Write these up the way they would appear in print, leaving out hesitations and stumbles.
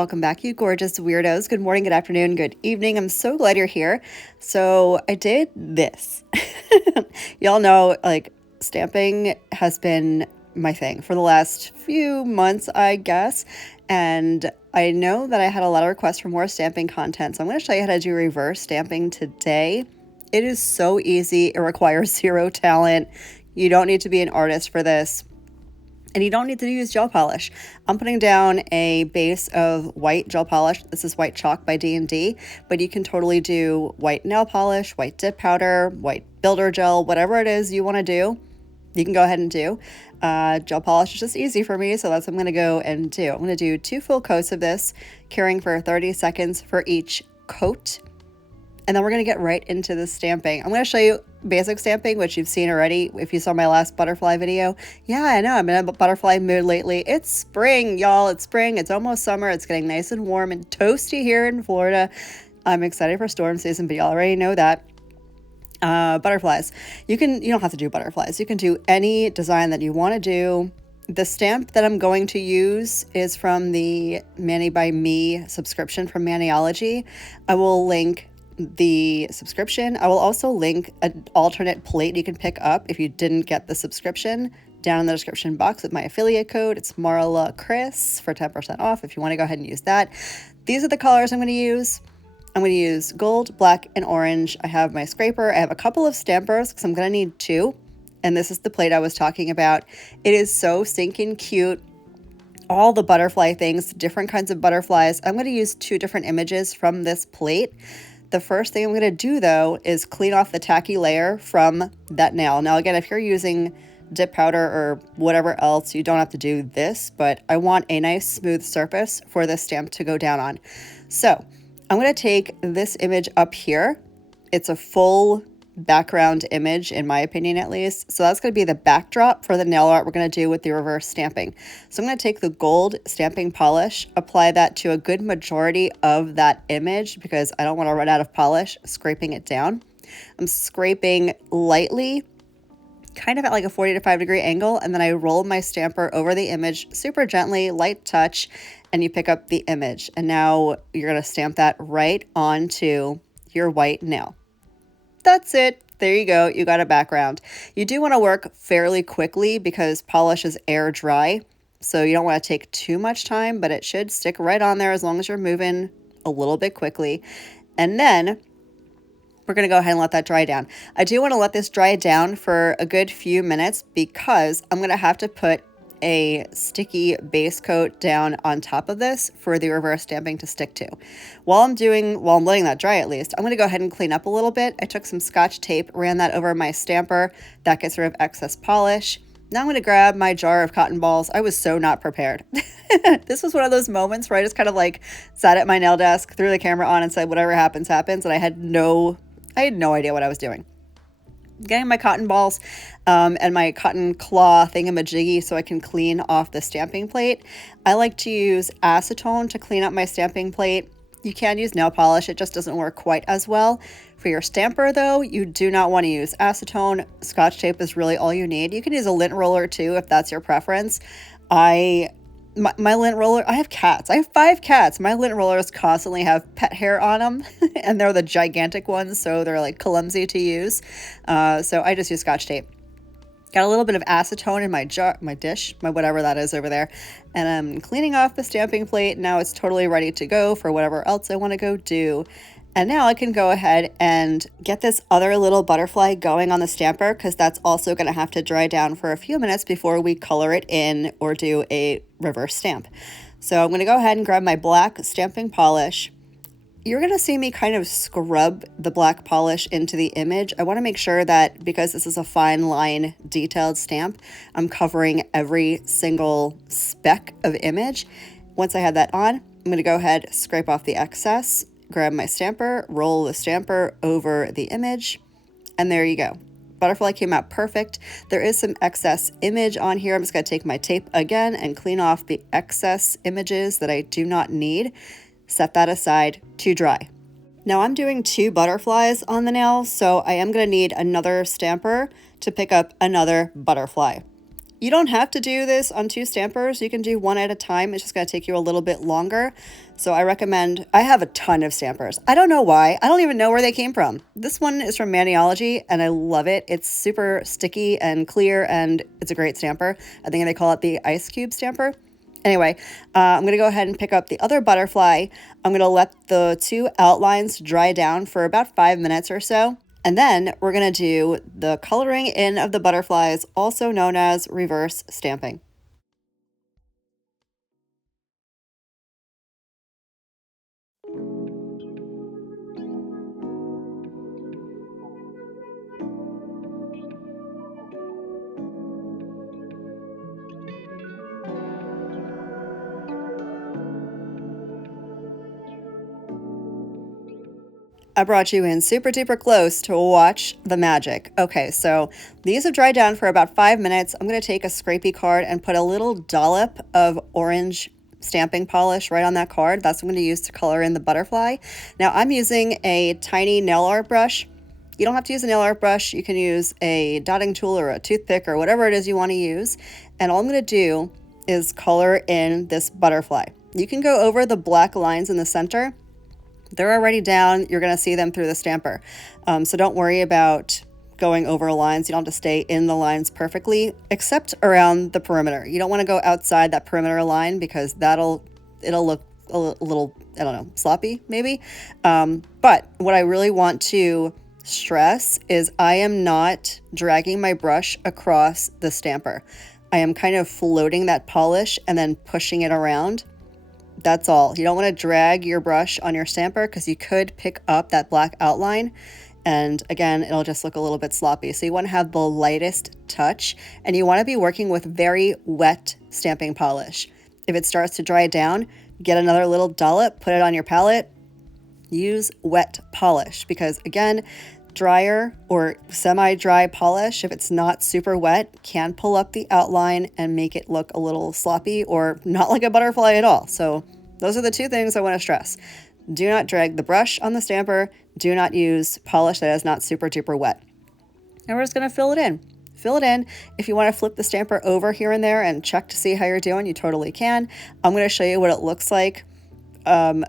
Welcome back, you gorgeous weirdos. Good morning, good afternoon, good evening. I'm so glad you're here. So I did this. Y'all know, like, stamping has been my thing for the last few months, I guess. And I know that I had a lot of requests for more stamping content. So I'm going to show you how to do reverse stamping today. It is so easy. It requires zero talent. You don't need to be an artist for this. And you don't need to use gel polish. I'm putting down a base of white gel polish. This is white chalk by D&D, but you can totally do white nail polish, white dip powder, white builder gel, whatever it is you want to do, you can go ahead and do. Gel polish is just easy for me, so that's what I'm going to go and do. I'm going to do 2 full coats of this, curing for 30 seconds for each coat. And then we're going to get right into the stamping. I'm going to show you basic stamping, which you've seen already if you saw my last butterfly video. Yeah, I know, I'm in a butterfly mood lately. It's spring, y'all. It's spring. It's almost summer. It's getting nice and warm and toasty here in Florida. I'm excited for storm season, but y'all already know that. Butterflies. You don't have to do butterflies. You can do any design that you want to do. The stamp that I'm going to use is from the Manny by Me subscription from Maniology. I will link the subscription. I will also link an alternate plate you can pick up if you didn't get the subscription down in the description box with my affiliate code. It's Marlakrishelp for 10% off if you want to go ahead and use that. These are the colors I'm going to use. I'm going to use gold, black, and orange. I have my scraper. I have a couple of stampers because I'm going to need 2. And this is the plate I was talking about. It is so stinking cute. All the butterfly things, different kinds of butterflies. I'm going to use 2 different images from this plate. The first thing I'm going to do, though, is clean off the tacky layer from that nail. Now, again, if you're using dip powder or whatever else, you don't have to do this, but I want a nice smooth surface for this stamp to go down on. So I'm going to take this image up here. It's a full background image, in my opinion, at least. So that's going to be the backdrop for the nail art we're going to do with the reverse stamping. So I'm going to take the gold stamping polish, apply that to a good majority of that image because I don't want to run out of polish scraping it down. I'm scraping lightly, kind of at like a 45 degree angle, and then I roll my stamper over the image super gently, light touch, and you pick up the image. And now you're going to stamp that right onto your white nail. That's it. There you go. You got a background. You do want to work fairly quickly because polish is air dry. So you don't want to take too much time, but it should stick right on there as long as you're moving a little bit quickly. And then we're going to go ahead and let that dry down. I do want to let this dry down for a good few minutes because I'm going to have to put a sticky base coat down on top of this for the reverse stamping to stick to. While I'm letting that dry at least, I'm going to go ahead and clean up a little bit. I took some Scotch tape, ran that over my stamper. That gets rid of excess polish. Now I'm going to grab my jar of cotton balls. I was so not prepared. This was one of those moments where I just kind of like sat at my nail desk, threw the camera on and said, whatever happens, happens. And I had no idea what I was doing. Getting my cotton balls and my cotton claw thingamajiggy so I can clean off the stamping plate. I like to use acetone to clean up my stamping plate. You can use nail polish. It just doesn't work quite as well. For your stamper, though, you do not want to use acetone. Scotch tape is really all you need. You can use a lint roller, too, if that's your preference. My lint roller, I have cats. I have 5 cats. My lint rollers constantly have pet hair on them, and they're the gigantic ones, so they're like clumsy to use. So I just use Scotch tape. Got a little bit of acetone in my jar, my dish, my whatever that is over there, and I'm cleaning off the stamping plate. Now it's totally ready to go for whatever else I want to go do. And now I can go ahead and get this other little butterfly going on the stamper because that's also going to have to dry down for a few minutes before we color it in or do a reverse stamp. So I'm going to go ahead and grab my black stamping polish. You're going to see me kind of scrub the black polish into the image. I want to make sure that because this is a fine line detailed stamp, I'm covering every single speck of image. Once I have that on, I'm going to go ahead, scrape off the excess, grab my stamper, roll the stamper over the image, and there you go. Butterfly came out perfect. There is some excess image on here. I'm just going to take my tape again and clean off the excess images that I do not need. Set that aside to dry. Now I'm doing 2 butterflies on the nail, so I am going to need another stamper to pick up another butterfly. You don't have to do this on 2 stampers. You can do one at a time. It's just going to take you a little bit longer. So I recommend, I have a ton of stampers. I don't know why. I don't even know where they came from. This one is from Maniology and I love it. It's super sticky and clear and it's a great stamper. I think they call it the ice cube stamper. Anyway, I'm going to go ahead and pick up the other butterfly. I'm going to let the 2 outlines dry down for about 5 minutes or so. And then we're going to do the coloring in of the butterflies, also known as reverse stamping. I brought you in super duper close to watch the magic. Okay, so these have dried down for about 5 minutes. I'm going to take a scrapey card and put a little dollop of orange stamping polish right on that card. That's what I'm going to use to color in the butterfly. Now I'm using a tiny nail art brush. You don't have to use a nail art brush. You can use a dotting tool or a toothpick or whatever it is you want to use. And all I'm going to do is color in this butterfly. You can go over the black lines in the center. They're already down. You're going to see them through the stamper. So don't worry about going over lines. You don't have to stay in the lines perfectly, except around the perimeter. You don't want to go outside that perimeter line because it'll look a little, I don't know, sloppy maybe. But what I really want to stress is I am not dragging my brush across the stamper. I am kind of floating that polish and then pushing it around. That's all. You don't want to drag your brush on your stamper because you could pick up that black outline and again, it'll just look a little bit sloppy. So you want to have the lightest touch and you want to be working with very wet stamping polish. If it starts to dry down, get another little dollop, put it on your palette, use wet polish because again, drier or semi-dry polish, if it's not super wet, can pull up the outline and make it look a little sloppy or not like a butterfly at all. So those are the 2 things I want to stress. Do not drag the brush on the stamper. Do not use polish that is not super duper wet. And we're just going to fill it in. Fill it in. If you want to flip the stamper over here and there and check to see how you're doing, you totally can. I'm going to show you what it looks like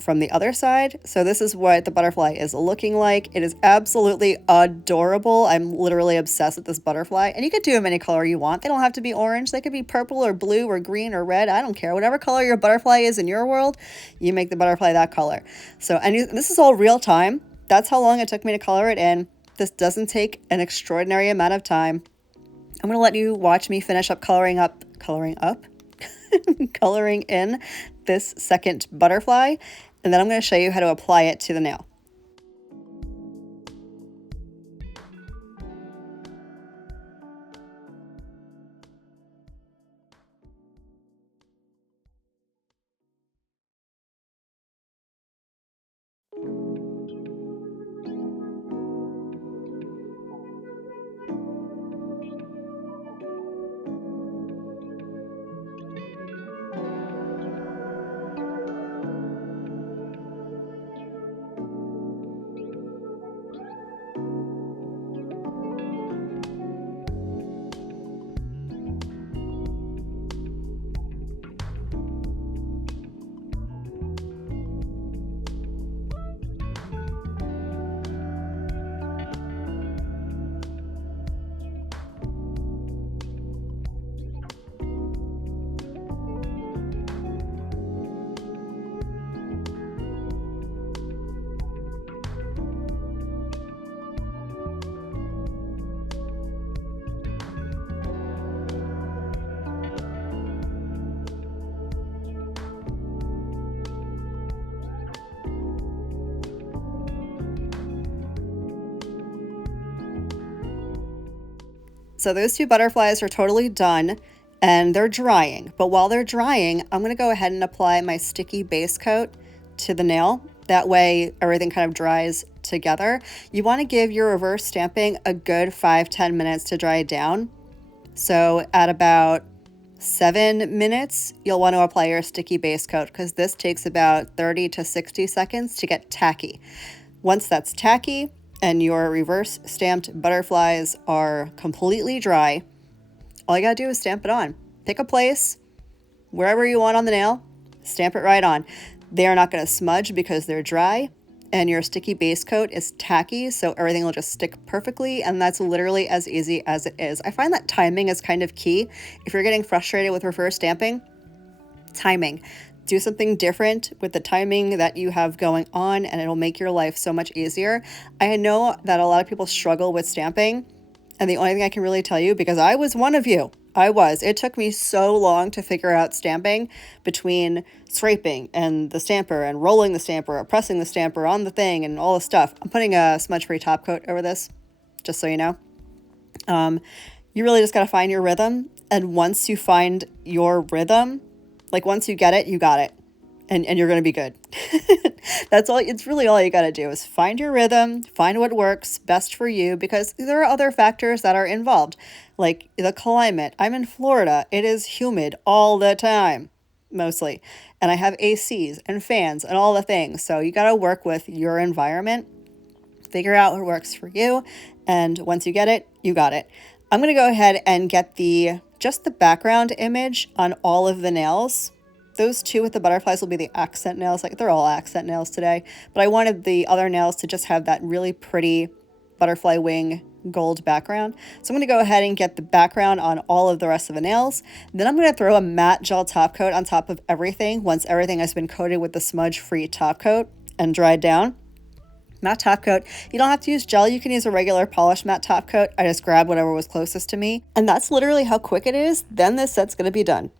from the other side. So this is what the butterfly is looking like. It is absolutely adorable. I'm literally obsessed with this butterfly. And you could do them any color you want. They don't have to be orange. They could be purple or blue or green or red. I don't care. Whatever color your butterfly is in your world, you make the butterfly that color. So, and this is all real time. That's how long it took me to color it in. This doesn't take an extraordinary amount of time. I'm going to let you watch me finish up coloring in this second butterfly, and then I'm going to show you how to apply it to the nail. So those 2 butterflies are totally done and they're drying. But while they're drying, I'm going to go ahead and apply my sticky base coat to the nail. That way everything kind of dries together. You want to give your reverse stamping a good 5-10 minutes to dry down. So at about 7 minutes, you'll want to apply your sticky base coat because this takes about 30 to 60 seconds to get tacky. Once that's tacky, and your reverse stamped butterflies are completely dry, All you gotta do is stamp it on. Pick a place, wherever you want on the nail, stamp it right on. They are not gonna smudge because they're dry, and your sticky base coat is tacky, so everything will just stick perfectly, and that's literally as easy as it is. I find that timing is kind of key. If you're getting frustrated with reverse stamping, timing. Do something different with the timing that you have going on, and it'll make your life so much easier. I know that a lot of people struggle with stamping, and the only thing I can really tell you, because I was one of you, it took me so long to figure out stamping between scraping and the stamper and rolling the stamper or pressing the stamper on the thing and all the stuff. I'm putting a smudge-free top coat over this, just so you know. You really just got to find your rhythm. And once you find your rhythm, like once you get it, you got it. And you're going to be good. That's all. It's really all you got to do is find your rhythm, find what works best for you, because there are other factors that are involved, like the climate. I'm in Florida. It is humid all the time, mostly. And I have ACs and fans and all the things. So you got to work with your environment, figure out what works for you. And once you get it, you got it. I'm going to go ahead and get just the background image on all of the nails. Those two with the butterflies will be the accent nails. Like, they're all accent nails today. But I wanted the other nails to just have that really pretty butterfly wing gold background. So I'm going to go ahead and get the background on all of the rest of the nails. Then I'm going to throw a matte gel top coat on top of everything once everything has been coated with the smudge-free top coat and dried down. Matte top coat. You don't have to use gel. You can use a regular polished matte top coat. I just grabbed whatever was closest to me. And that's literally how quick it is. Then this set's going to be done.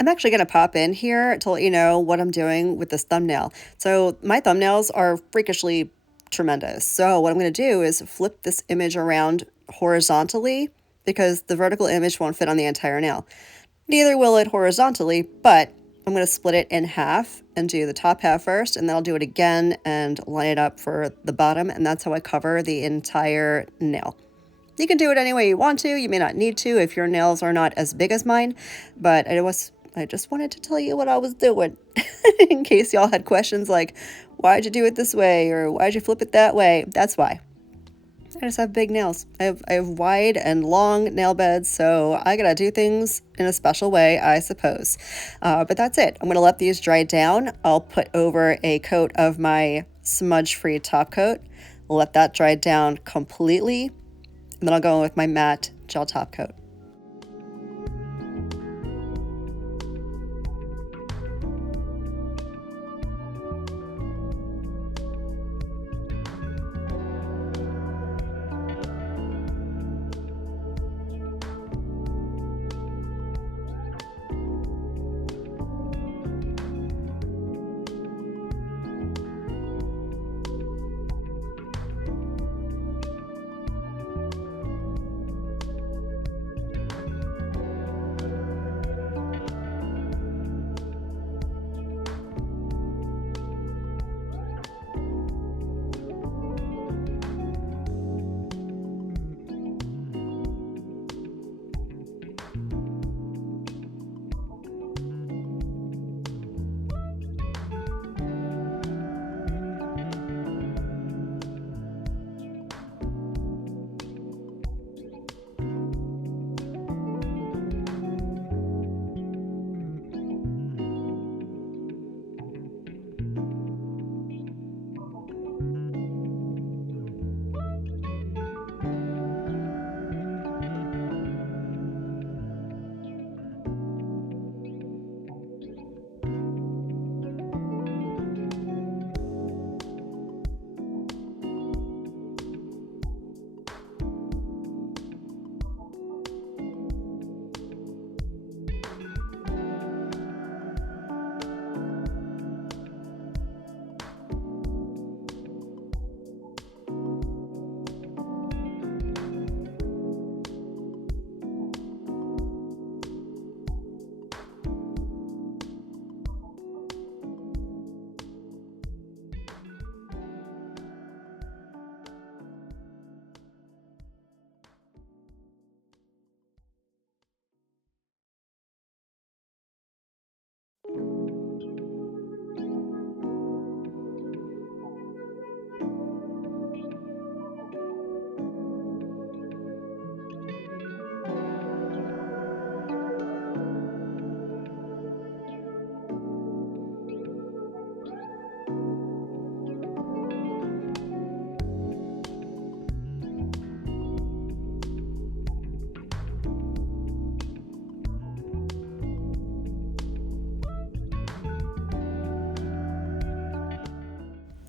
I'm actually going to pop in here to let you know what I'm doing with this thumbnail. So my thumbnails are freakishly tremendous. So what I'm going to do is flip this image around horizontally because the vertical image won't fit on the entire nail. Neither will it horizontally, but I'm going to split it in half and do the top half first, and then I'll do it again and line it up for the bottom, and that's how I cover the entire nail. You can do it any way you want to. You may not need to if your nails are not as big as mine, but I just wanted to tell you what I was doing in case y'all had questions like, why'd you do it this way? Or why'd you flip it that way? That's why. I just have big nails. I have wide and long nail beds, so I gotta do things in a special way, I suppose. But that's it. I'm gonna let these dry down. I'll put over a coat of my smudge-free top coat, let that dry down completely, and then I'll go in with my matte gel top coat.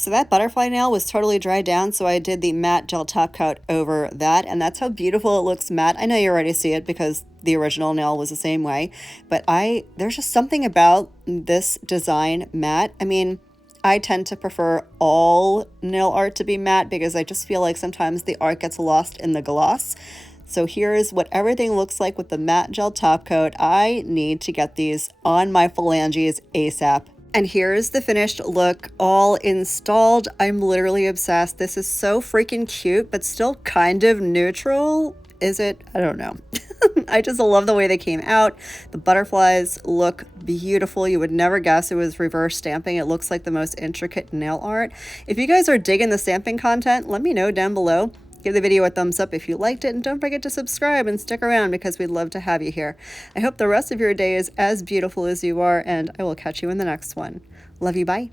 So that butterfly nail was totally dried down, so I did the matte gel top coat over that, and that's how beautiful it looks matte. I know you already see it because the original nail was the same way, but there's just something about this design matte. I mean, I tend to prefer all nail art to be matte because I just feel like sometimes the art gets lost in the gloss. So here's what everything looks like with the matte gel top coat. I need to get these on my phalanges ASAP. And here's the finished look, all installed. I'm literally obsessed. This is so freaking cute, but still kind of neutral. Is it? I don't know. I just love the way they came out. The butterflies look beautiful. You would never guess it was reverse stamping. It looks like the most intricate nail art. If you guys are digging the stamping content, let me know down below. Give the video a thumbs up if you liked it, and don't forget to subscribe and stick around because we'd love to have you here. I hope the rest of your day is as beautiful as you are, and I will catch you in the next one. Love you, bye.